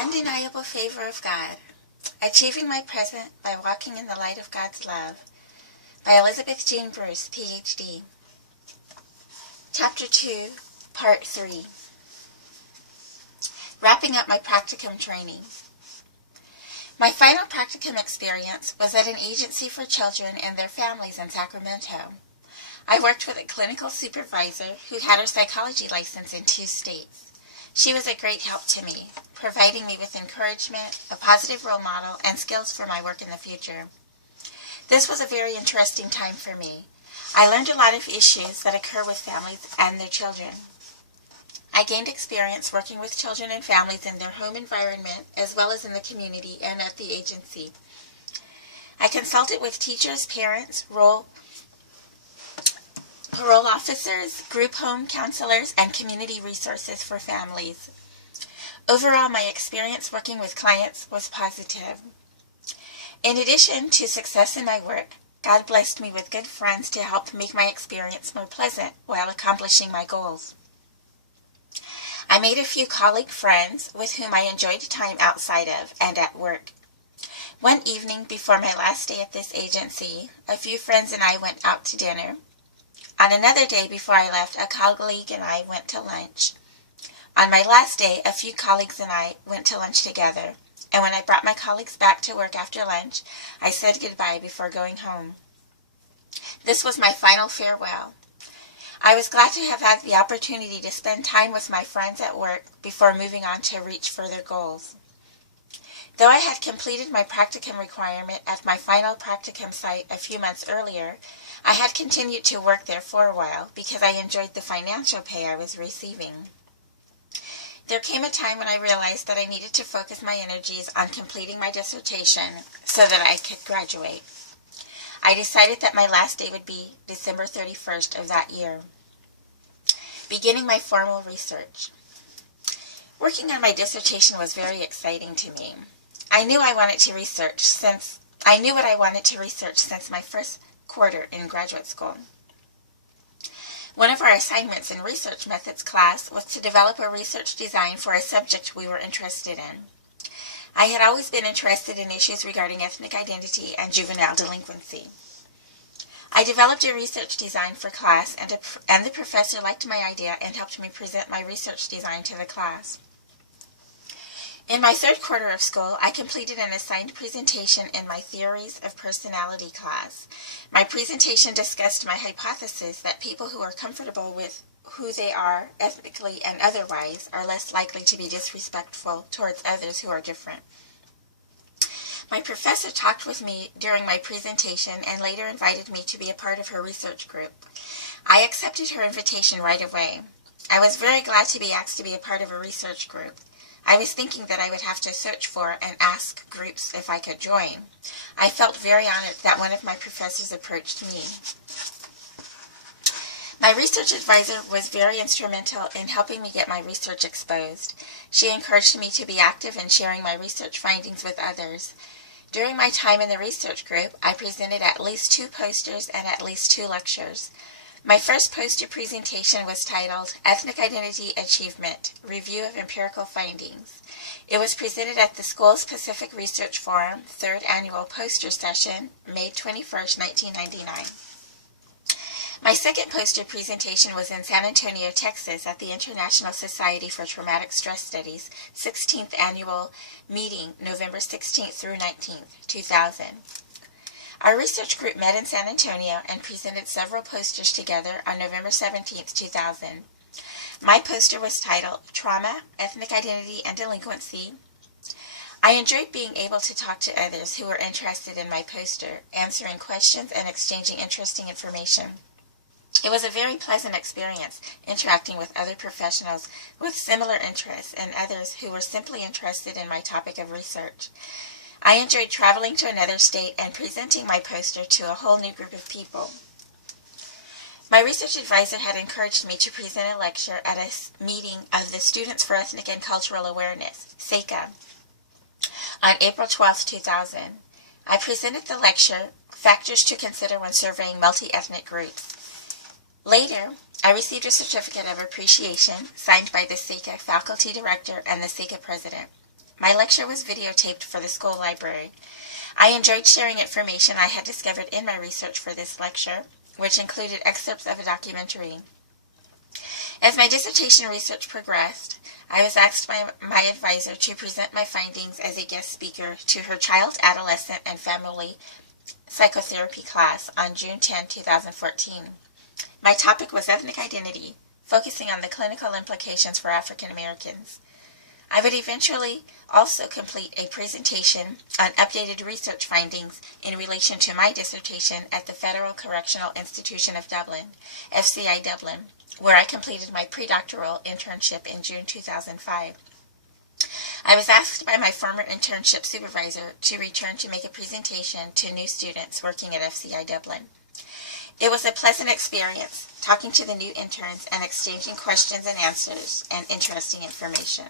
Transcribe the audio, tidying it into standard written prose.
Undeniable Favor of God, Achieving My Present by Walking in the Light of God's Love, by Elizabeth Jane Bruce, Ph.D. Chapter 2, Part 3. Wrapping up my practicum training. My final practicum experience was at an agency for children and their families in Sacramento. I worked with a clinical supervisor who had her psychology license in 2 states. She was a great help to me, providing me with encouragement, a positive role model, and skills for my work in the future. This was a very interesting time for me. I learned a lot of issues that occur with families and their children. I gained experience working with children and families in their home environment, as well as in the community and at the agency. I consulted with teachers, parents, parole officers, group home counselors, and community resources for families. Overall, my experience working with clients was positive. In addition to success in my work, God blessed me with good friends to help make my experience more pleasant while accomplishing my goals. I made a few colleague friends with whom I enjoyed time outside of and at work. One evening before my last day at this agency, a few friends and I went out to dinner. On another day before I left, a colleague and I went to lunch. On my last day, a few colleagues and I went to lunch together, and when I brought my colleagues back to work after lunch, I said goodbye before going home. This was my final farewell. I was glad to have had the opportunity to spend time with my friends at work before moving on to reach further goals. Though I had completed my practicum requirement at my final practicum site a few months earlier, I had continued to work there for a while because I enjoyed the financial pay I was receiving. There came a time when I realized that I needed to focus my energies on completing my dissertation so that I could graduate. I decided that my last day would be December 31st of that year. Beginning my formal research. Working on my dissertation was very exciting to me. I knew what I wanted to research since my first quarter in graduate school. One of our assignments in research methods class was to develop a research design for a subject we were interested in. I had always been interested in issues regarding ethnic identity and juvenile delinquency. I developed a research design for class, and the professor liked my idea and helped me present my research design to the class. In my 3rd quarter of school, I completed an assigned presentation in my Theories of Personality class. My presentation discussed my hypothesis that people who are comfortable with who they are, ethnically and otherwise, are less likely to be disrespectful towards others who are different. My professor talked with me during my presentation and later invited me to be a part of her research group. I accepted her invitation right away. I was very glad to be asked to be a part of a research group. I was thinking that I would have to search for and ask groups if I could join. I felt very honored that one of my professors approached me. My research advisor was very instrumental in helping me get my research exposed. She encouraged me to be active in sharing my research findings with others. During my time in the research group, I presented at least 2 posters and at least 2 lectures. My first poster presentation was titled Ethnic Identity Achievement, Review of Empirical Findings. It was presented at the school's Pacific Research Forum 3rd Annual Poster Session, May 21st, 1999. My second poster presentation was in San Antonio, Texas at the International Society for Traumatic Stress Studies 16th Annual Meeting, November 16th through 19th, 2000. Our research group met in San Antonio and presented several posters together on November 17, 2000. My poster was titled Trauma, Ethnic Identity, and Delinquency. I enjoyed being able to talk to others who were interested in my poster, answering questions and exchanging interesting information. It was a very pleasant experience interacting with other professionals with similar interests and others who were simply interested in my topic of research. I enjoyed traveling to another state and presenting my poster to a whole new group of people. My research advisor had encouraged me to present a lecture at a meeting of the Students for Ethnic and Cultural Awareness, SECA, on April 12, 2000. I presented the lecture, Factors to Consider When Surveying Multi-Ethnic Groups. Later, I received a certificate of appreciation signed by the SECA faculty director and the SECA president. My lecture was videotaped for the school library. I enjoyed sharing information I had discovered in my research for this lecture, which included excerpts of a documentary. As my dissertation research progressed, I was asked by my advisor to present my findings as a guest speaker to her child, adolescent, and family psychotherapy class on June 10, 2014. My topic was ethnic identity, focusing on the clinical implications for African Americans. I would eventually also complete a presentation on updated research findings in relation to my dissertation at the Federal Correctional Institution of Dublin, FCI Dublin, where I completed my predoctoral internship in June 2005. I was asked by my former internship supervisor to return to make a presentation to new students working at FCI Dublin. It was a pleasant experience talking to the new interns and exchanging questions and answers and interesting information.